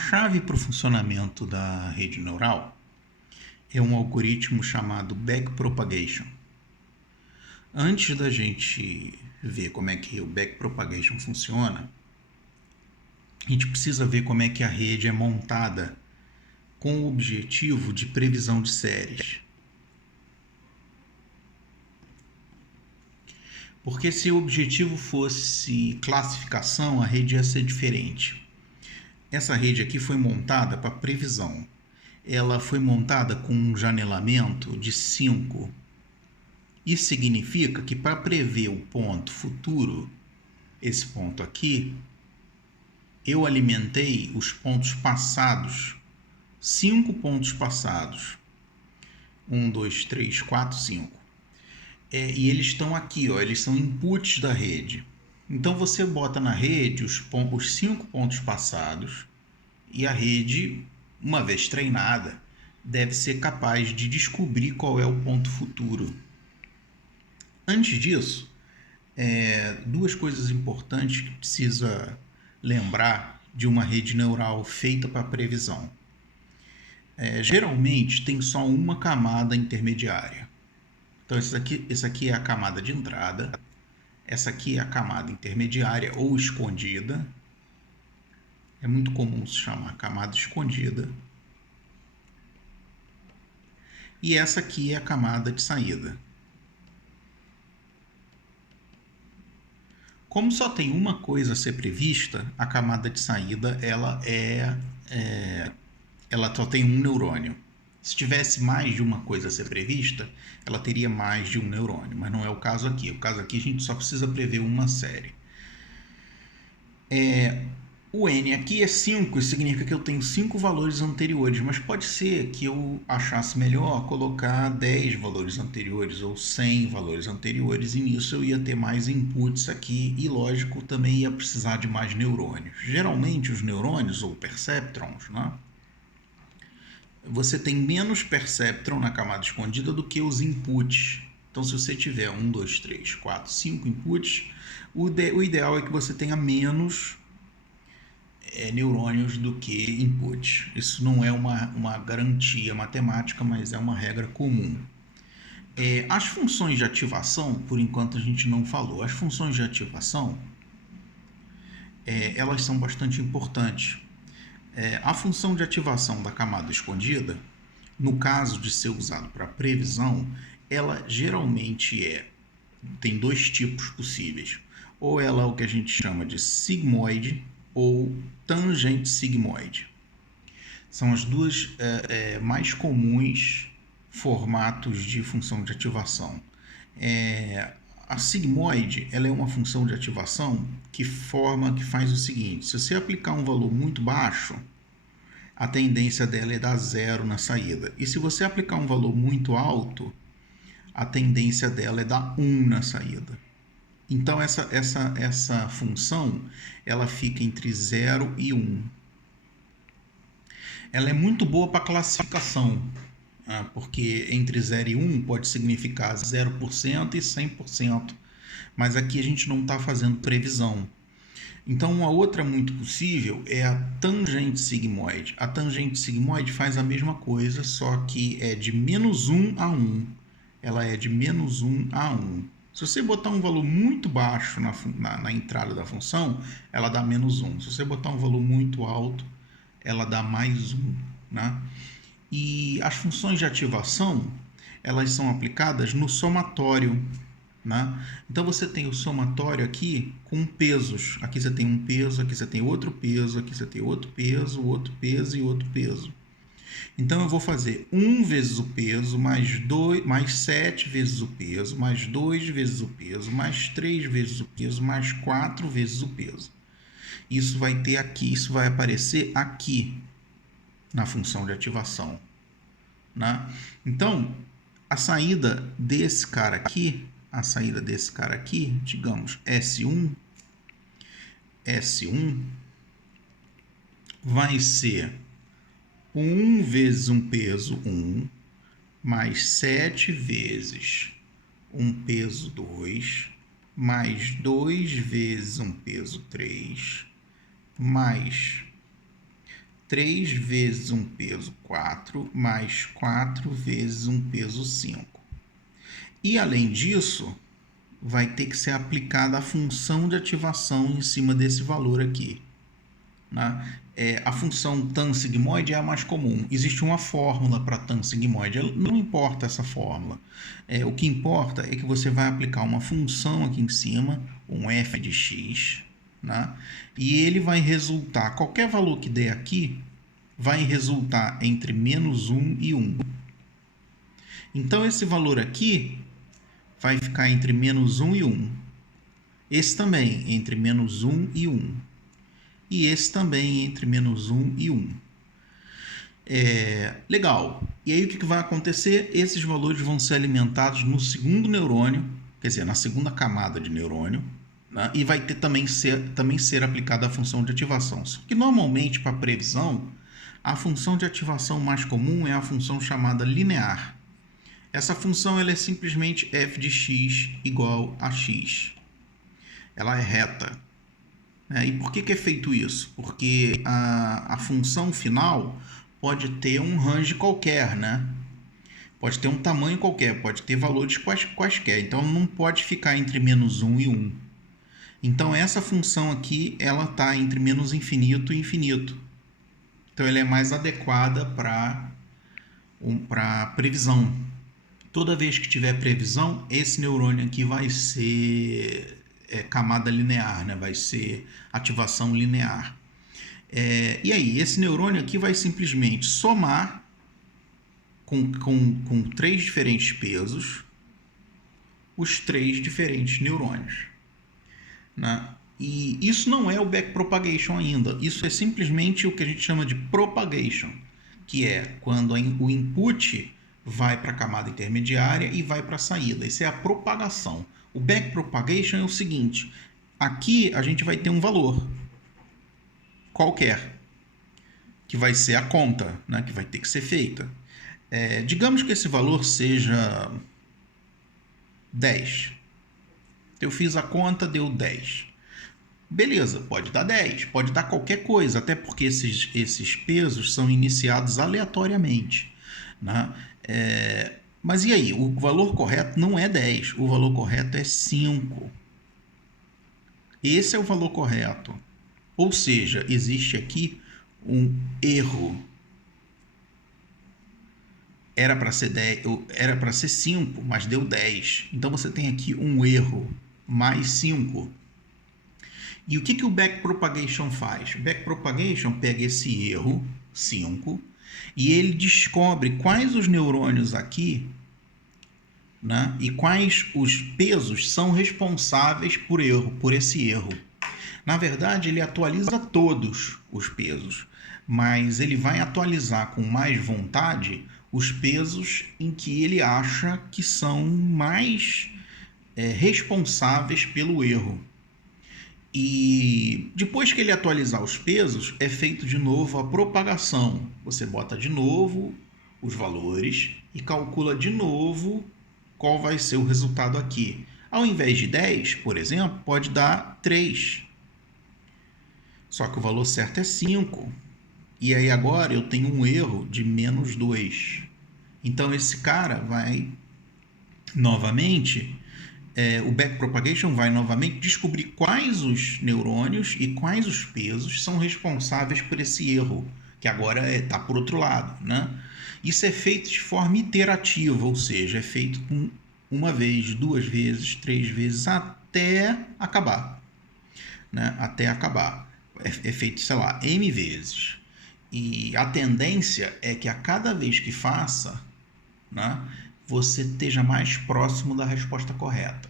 chave para o funcionamento da rede neural é um algoritmo chamado backpropagation. Antes da gente ver como é que o backpropagation funciona, a gente precisa ver como é que a rede é montada com o objetivo de previsão de séries. Porque se o objetivo fosse classificação, a rede ia ser diferente. Essa rede aqui foi montada para previsão. Ela foi montada com um janelamento de 5. Isso significa que para prever o ponto futuro, esse ponto aqui, eu alimentei os pontos passados, 5 pontos passados. 1, 2, 3, 4, 5. E eles estão aqui, ó, eles são inputs da rede. Então você bota na rede os 5 pontos passados e a rede, uma vez treinada, deve ser capaz de descobrir qual é o ponto futuro. Antes disso, duas coisas importantes que precisa lembrar de uma rede neural feita para previsão. Geralmente tem só uma camada intermediária. Então, essa aqui é a camada de entrada, essa aqui é a camada intermediária ou escondida. É muito comum se chamar camada escondida. E essa aqui é a camada de saída. Como só tem uma coisa a ser prevista, a camada de saída ela só tem um neurônio. Se tivesse mais de uma coisa a ser prevista, ela teria mais de um neurônio, mas não é o caso aqui. O caso aqui a gente só precisa prever uma série. O n aqui é 5, isso significa que eu tenho 5 valores anteriores, mas pode ser que eu achasse melhor colocar 10 valores anteriores ou 100 valores anteriores, e nisso eu ia ter mais inputs aqui e, lógico, também ia precisar de mais neurônios. Geralmente os neurônios, ou perceptrons, né? Você tem menos perceptron na camada escondida do que os inputs. Então, se você tiver 1, 2, 3, 4, 5 inputs, o ideal é que você tenha menos neurônios do que inputs. Isso não é uma garantia matemática, mas é uma regra comum. As funções de ativação, por enquanto a gente não falou. As funções de ativação, elas são bastante importantes. A função de ativação da camada escondida, no caso de ser usado para previsão, ela geralmente tem dois tipos possíveis. Ou ela é o que a gente chama de sigmoide ou tangente sigmoide. São as duas mais comuns formatos de função de ativação. A sigmoide ela é uma função de ativação que faz o seguinte: se você aplicar um valor muito baixo, a tendência dela é dar 0 na saída. E se você aplicar um valor muito alto, a tendência dela é dar 1 na saída. Então, essa função ela fica entre 0 e 1. Ela é muito boa para classificação, porque entre 0 e 1 pode significar 0% e 100%. Mas aqui a gente não está fazendo previsão. Então, uma outra muito possível é a tangente sigmoide. A tangente sigmoide faz a mesma coisa, só que é de menos 1 a 1. Ela é de menos 1 a 1. Se você botar um valor muito baixo na entrada da função, ela dá menos 1. Se você botar um valor muito alto, ela dá mais 1. Né? E as funções de ativação, elas são aplicadas no somatório. Né? Então você tem o somatório aqui com pesos. Aqui você tem um peso, aqui você tem outro peso, aqui você tem outro peso e outro peso. Então eu vou fazer 1 vezes o peso, mais 7 vezes o peso, mais 2 vezes o peso, mais 3 vezes o peso, mais 4 vezes o peso. Isso vai ter aqui, isso vai aparecer aqui na função de ativação. Né? Então, a saída desse cara aqui, digamos S1, vai ser 1 vezes um peso 1, mais 7 vezes um peso 2, mais 2 vezes um peso 3, mais 3 vezes um peso 4, mais 4 vezes um peso 5. E, além disso, vai ter que ser aplicada a função de ativação em cima desse valor aqui, né? A função tan sigmoide é a mais comum. Existe uma fórmula para tan sigmoide. Não importa essa fórmula. O que importa é que você vai aplicar uma função aqui em cima, um f de x, né? E ele vai resultar, qualquer valor que der aqui, vai resultar entre menos 1 e 1. Então, esse valor aqui vai ficar entre menos 1 e 1. Esse também entre menos 1 e 1. E esse também entre menos 1 e 1. Legal. E aí o que vai acontecer? Esses valores vão ser alimentados no segundo neurônio, quer dizer, na segunda camada de neurônio, né? E vai ter também ser aplicada a função de ativação. Só que normalmente, para previsão, a função de ativação mais comum é a função chamada linear. Essa função ela é simplesmente f de x igual a x. Ela é reta. E por que é feito isso? Porque a função final pode ter um range qualquer, né? Pode ter um tamanho qualquer, pode ter valores quaisquer. Então, não pode ficar entre menos 1 e 1. Então, essa função aqui, ela está entre menos infinito e infinito. Então, ela é mais adequada para previsão. Toda vez que tiver previsão, esse neurônio aqui vai ser camada linear, né? Vai ser ativação linear. E aí, esse neurônio aqui vai simplesmente somar com 3 diferentes pesos os 3 diferentes neurônios, né? E isso não é o backpropagation ainda. Isso é simplesmente o que a gente chama de propagation, que é quando o input vai para a camada intermediária e vai para a saída. Isso é a propagação. O backpropagation é o seguinte: aqui a gente vai ter um valor qualquer, que vai ser a conta, né, que vai ter que ser feita. Digamos que esse valor seja 10. Eu fiz a conta, deu 10. Beleza, pode dar 10, pode dar qualquer coisa, até porque esses pesos são iniciados aleatoriamente, né? Mas e aí? O valor correto não é 10, o valor correto é 5. Esse é o valor correto. Ou seja, existe aqui um erro. Era para ser 10, era para ser 5, mas deu 10. Então você tem aqui um erro, mais 5. E o que o backpropagation faz? O backpropagation pega esse erro, 5, e ele descobre quais os neurônios aqui, né, e quais os pesos são responsáveis por esse erro. Na verdade, ele atualiza todos os pesos, mas ele vai atualizar com mais vontade os pesos em que ele acha que são mais responsáveis pelo erro. E depois que ele atualizar os pesos, é feito de novo a propagação. Você bota de novo os valores e calcula de novo qual vai ser o resultado aqui. Ao invés de 10, por exemplo, pode dar 3. Só que o valor certo é 5. E aí agora eu tenho um erro de menos 2. Então esse cara vai novamente... o backpropagation vai novamente descobrir quais os neurônios e quais os pesos são responsáveis por esse erro, que agora está por outro lado, né? Isso é feito de forma iterativa, ou seja, é feito com uma vez, 2 vezes, 3 vezes, até acabar, né? Até acabar. É feito, sei lá, N vezes. E a tendência é que a cada vez que faça, né, você esteja mais próximo da resposta correta.